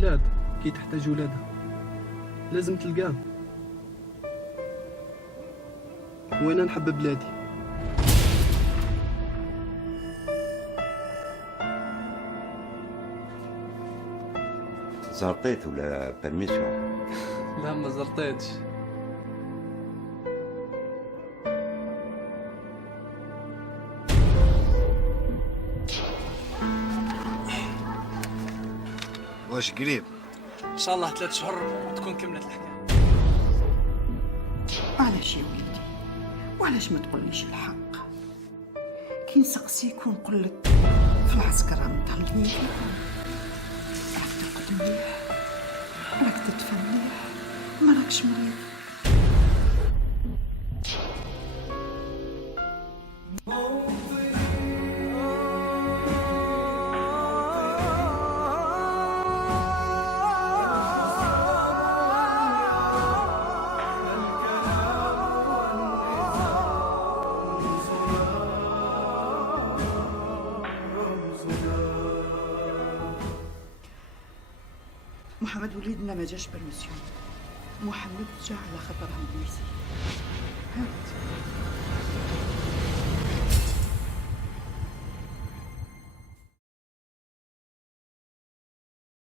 البلاد كي تحتاج ولادها لازم تلقاه. وانا نحب بلادي. زرطيت ولا برميسيون؟ لا ما زرطيتش. واش قريب؟ ان شاء الله 3 شهور تكون كملت الحكايه. علاش يا وليدي؟ وعلاش ما تقوليش الحق؟ كي نسقسيك ونقول لك في العسكر راهم متهلين، راك ترقد مليح، راك تدفى مليح، ما راكش مريض. محمد وليدنا ما جاش برمسيون، محمد جا على خاطر هم بيسي. هات